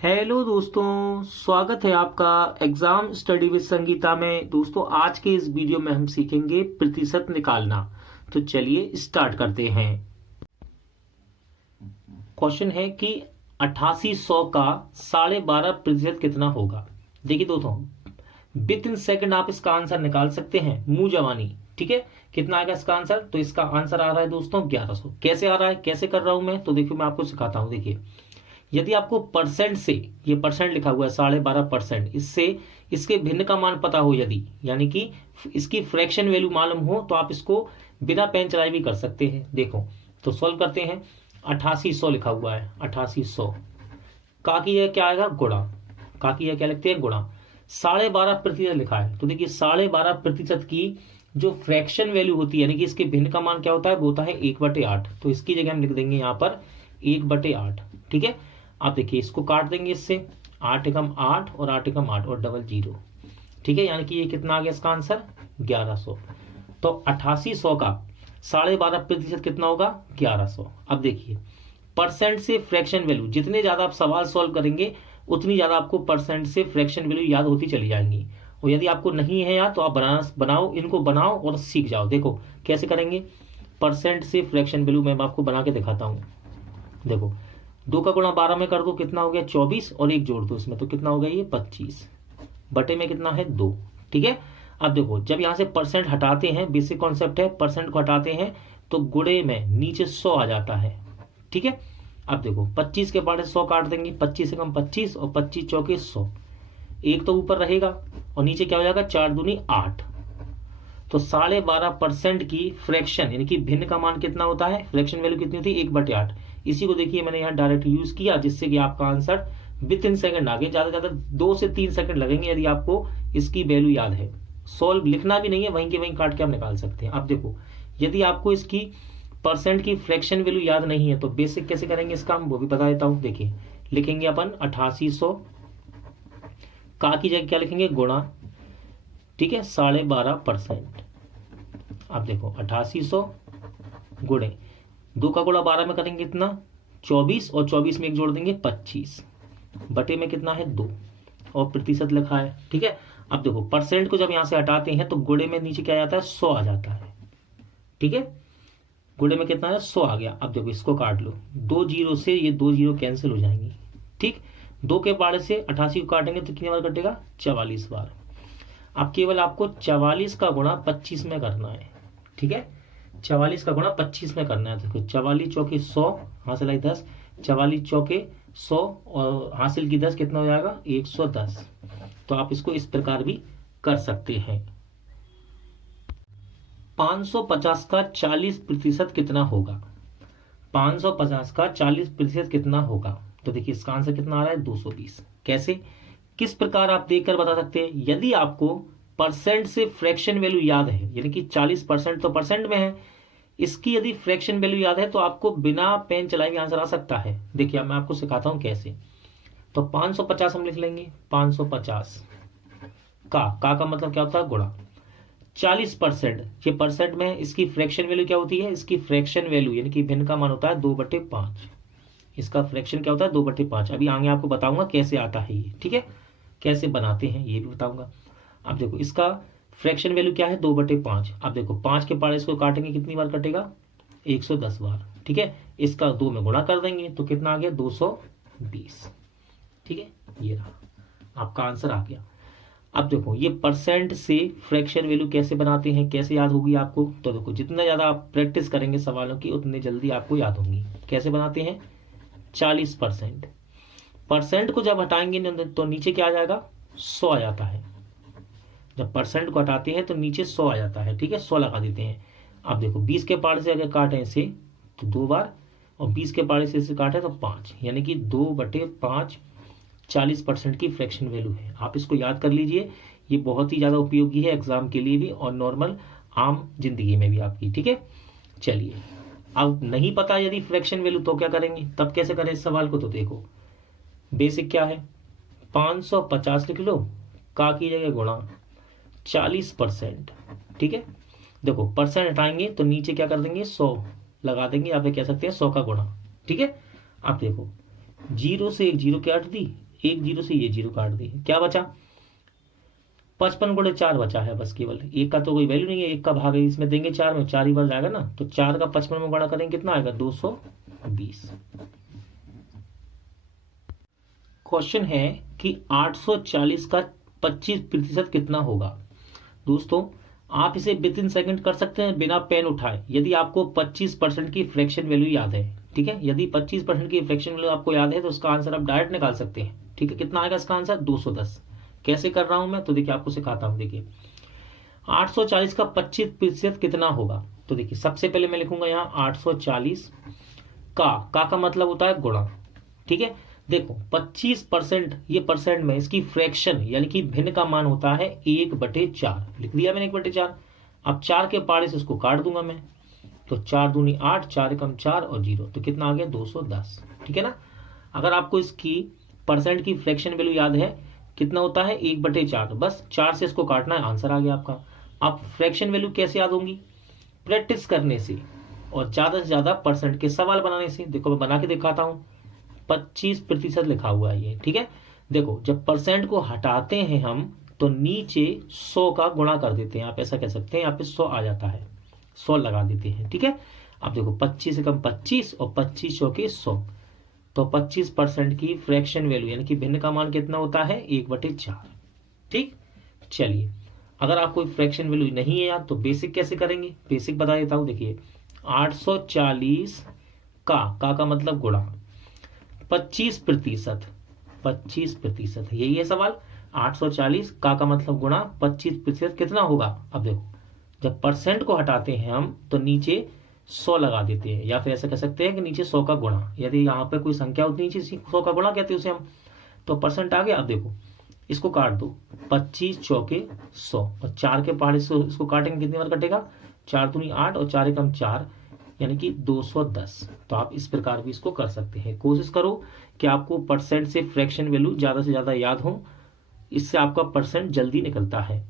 Hello दोस्तों, स्वागत है आपका एग्जाम स्टडी विद संगीता में। दोस्तों, आज के इस वीडियो में हम सीखेंगे प्रतिशत निकालना। तो चलिए स्टार्ट करते हैं। क्वेश्चन है कि 8800 का 12.5% कितना होगा। देखिए दोस्तों, विद इन सेकंड आप इसका आंसर निकाल सकते हैं, मुंह जवानी। ठीक है, कितना आएगा इसका आंसर? तो इसका आंसर आ रहा है दोस्तों 1100। कैसे आ रहा है, कैसे कर रहा हूं मैं? तो देखिए मैं आपको सिखाता हूं। देखिए, यदि आपको परसेंट से, ये परसेंट लिखा हुआ है 12.5%, इससे इसके भिन्न का मान पता हो, यदि यानी कि इसकी फ्रैक्शन वैल्यू मालूम हो, तो आप इसको बिना पेन चलाए भी कर सकते हैं। देखो तो सॉल्व करते हैं। 8800 लिखा हुआ है, 8800 का की है क्या आएगा? गुणा। का की है क्या लिखते हैं? गुणा। 12.5% लिखा है, तो देखिए 12.5% की जो फ्रैक्शन वैल्यू होती है, यानी कि इसके भिन्न का मान क्या होता है? वो होता है 1/8। तो इसकी जगह हम लिख देंगे यहाँ पर 1/8। ठीक है, आप देखिए इसको काट देंगे इससे, 8 एकम 8 और 8 एकम 8 और डबल 0। ठीक है, यानी कि ये कितना आ गया इसका आंसर? 1100। तो 8800 का 12.5% कितना होगा? 1100। अब देखिए, परसेंट से फ्रैक्शन वैल्यू, जितने ज्यादा आप सवाल सॉल्व करेंगे उतनी ज्यादा आपको परसेंट से फ्रैक्शन वैल्यू याद होती चली जाएंगी। और यदि आपको नहीं है याद, तो आप बनाओ, इनको बनाओ और सीख जाओ। देखो कैसे करेंगे। परसेंट से फ्रैक्शन वैल्यू मैं आपको बना के दिखाता हूं। देखो, 2 का गुणा 12 में कर दो, कितना हो गया? 24, और 1 जोड़ दो इसमें, तो कितना हो गया? ये 25 बटे में कितना है? 2। ठीक है, अब देखो जब यहां से परसेंट हटाते हैं, बेसिक कॉन्सेप्ट है, परसेंट को हटाते हैं तो गुणे में नीचे 100 आ जाता है। ठीक है, अब देखो 25 के पारे 100 काट देंगे, 25 से कम 25 और 25 चौके 100। एक तो ऊपर रहेगा और नीचे क्या हो जाएगा? 4 दूनी 8। तो 12.5% की फ्रैक्शन यानी कि भिन्न का मान कितना होता है? फ्रैक्शन वैल्यू कितनी होती है? 1/8। इसी को देखिए मैंने यहाँ डायरेक्ट यूज किया, जिससे कि आपका आंसर विद इन सेकंड आ गया। ज्यादा से ज्यादा 2 से 3 सेकंड लगेंगे यदि आपको इसकी वैल्यू याद है। सॉल्व लिखना भी नहीं है, वहीं के वहीं काट के आप निकाल सकते हैं। अब देखो, यदि आपको इसकी परसेंट की फ्रैक्शन वैल्यू याद नहीं है, तो बेसिक कैसे करेंगे इसका, वो भी बता देता हूं। देखिए, लिखेंगे अपन 8800 का की जगह क्या लिखेंगे? गुणा। ठीक है, 12.5%। अब देखो 8800 गुणे 2 का गुणा 12 में करेंगे कितना? 24, और 24 में 1 जोड़ देंगे 25 बटे में कितना है? 2, और प्रतिशत लिखा है। ठीक है, अब देखो परसेंट को जब यहां से हटाते हैं तो गुणे में नीचे क्या आ जाता है? 100 आ जाता है। ठीक है, गुणे में कितना है? 100 आ गया। अब देखो इसको काट लो, 2 0 से ये 2 0 कैंसिल हो जाएंगी। ठीक, 2 के पारे से 88 को काटेंगे तो कितनी बार कटेगा? 44 बार। अब केवल आपको 44 का गुणा 25 में करना है। ठीक है, 44 का गुणा 25 में करना है। देखो 44 चौके 100, हासिल आई 10, 44 चौके 100 और हासिल की 10, कितना हो जाएगा? 110। तो आप इसको इस प्रकार भी कर सकते हैं। 550 का 40% कितना होगा? 550 का 40% कितना होगा? तो देखिए इसका आंसर कितना आ रहा है? 220। कैसे, किस प्रकार आप देखकर बता सकते हैं? यदि आपको परसेंट से फ्रैक्शन वैल्यू याद है, यानी कि 40% तो परसेंट में है, इसकी यदि फ्रैक्शन वैल्यू याद है तो आपको बिना पेन चलाए भी आंसर आ सकता है। देखिए मैं आपको सिखाता हूं कैसे। तो 550 हम लिख लेंगे, 550 का मतलब क्या होता है? गुणा 40%, ये परसेंट में है, इसकी फ्रैक्शन वैल्यू क्या होती है? इसकी फ्रैक्शन वैल्यू यानी कि भिन्न का मान होता है 2/5। इसका फ्रैक्शन क्या होता है? 2/5। अभी आगे आपको बताऊंगा कैसे आता है ये। ठीक है, कैसे बनाते हैं ये भी बताऊंगा। अब देखो इसका फ्रैक्शन वैल्यू क्या है? 2/5। अब देखो 5 के पारे इसको काटेंगे, कितनी बार कटेगा? 110 बार। ठीक है, इसका 2 में गुणा कर देंगे तो कितना आ गया? 220। ठीक है, ये रहा आपका आंसर आ गया। अब देखो ये परसेंट से फ्रैक्शन वैल्यू कैसे बनाते हैं, कैसे याद होगी आपको? तो देखो जितना ज्यादा आप प्रैक्टिस करेंगे सवालों की, उतने जल्दी आपको याद होंगी। कैसे बनाते हैं? 40%, परसेंट को जब हटाएंगे तो नीचे क्या आ जाएगा? 100 आ जाता है। जब परसेंट को हटाते हैं तो नीचे 100 आ जाता है। ठीक है, 100 लगा देते हैं। अब देखो 20 के पारे से अगर काटें इसे तो 2 बार, और 20 के पारे से इसे काटें तो 5, यानी कि 2/5 40% की फ्रैक्शन वैल्यू है। आप इसको याद कर लीजिए, ये बहुत ही ज़्यादा उपयोगी है एग्जाम के लिए भी और नॉर्मल आम जिंदगी में भी आपकी। ठीक है, चलिए अब नहीं पता यदि फ्रैक्शन वैल्यू तो क्या करेंगे, तब कैसे करें इस सवाल को? तो देखो बेसिक क्या है, 550 लिख लो, का की जगह गुणा 40%। ठीक है, देखो परसेंट हटाएंगे तो नीचे क्या कर देंगे? 100 लगा देंगे, या फिर कह सकते हैं 100 का गुणा। ठीक है, अब देखो 0 से 1 0 की 8 दी, एक जीरो से ये जीरो काट दिए, क्या बचा 55 गुणे 4 बचा है बस, केवल एक का तो कोई वैल्यू नहीं है, एक का भाग है इसमें देंगे 4 में, 4 ही बार जाएगा ना, तो 4 का 55 में गुणा करेंगे कितना आएगा 220। क्वेश्चन है कि 840 का 25% कितना होगा। दोस्तों आप इसे विद इन सेकंड कर सकते हैं बिना पेन उठाए, यदि आपको 25% की फ्रैक्शन वैल्यू याद है, ठीक है। यदि 25% की फ्रैक्शन वैल्यू आपको याद है तो उसका आंसर आप डायरेक्ट निकाल सकते हैं, ठीक है। कितना आएगा इसका आंसर 210। कैसे कर रहा हूं मैं, तो देखिए आपको सिखाता हूं। देखिए 840 का 25% कितना होगा, तो देखिए सबसे पहले मैं लिखूंगा यहाँ 840 का मतलब होता है गुणा, ठीक है। देखो 25% ये परसेंट में इसकी फ्रैक्शन यानी कि भिन्न का मान होता है 1/4, लिख दिया मैंने 1/4। अब 4 के पाड़े से उसको काट दूंगा मैं, तो 4 दूनी 8, 4 एकम 4 और 0, तो कितना आ गया 210, ठीक है ना। अगर आपको इसकी परसेंट की फ्रैक्शन वैल्यू याद है कितना होता है 1/4, बस 4 से इसको काटना है, आंसर आ गया आपका। अब फ्रैक्शन वैल्यू कैसे याद होंगी, प्रैक्टिस करने से और ज्यादा से ज्यादा परसेंट के सवाल बनाने से। देखो मैं बना के दिखाता हूं, 25% लिखा हुआ है ये, ठीक है। देखो जब परसेंट को हटाते हैं हम तो नीचे 100 का गुणा कर देते हैं, आप ऐसा कह सकते हैं, यहाँ पे 100 आ जाता है, 100 लगा देते हैं, ठीक है। अब देखो 25 से कम 25 और 25 चौके 100, तो 25% की फ्रैक्शन वैल्यू यानी कि भिन्न का मान कितना होता है 1/4, ठीक। चलिए अगर आपको फ्रैक्शन वैल्यू नहीं है याद तो बेसिक कैसे करेंगे, बेसिक बता देता हूं। देखिए 840 का मतलब गुणा 25%, 25% यही है सवाल। 840 का मतलब गुणा 25% कितना होगा। अब देखो जब परसेंट को हटाते हैं हम तो नीचे 100 लगा देते हैं, या फिर ऐसा कह सकते हैं कि नीचे 100 का गुणा, यदि यहाँ पे कोई संख्या होती नीचे 100 का गुणा कहते हैं उसे हम, तो परसेंट आ गया। अब देखो इसको काट दो, 25 चौके 100 और 4 के पहाड़े से इसको काटेंगे कितनी बार कटेगा, 4 दूनी 8 और 4 एकम 4 यानी कि 210। तो आप इस प्रकार भी इसको कर सकते हैं। कोशिश करो कि आपको परसेंट से फ्रैक्शन वैल्यू ज्यादा से ज्यादा याद हो, इससे आपका परसेंट जल्दी निकलता है।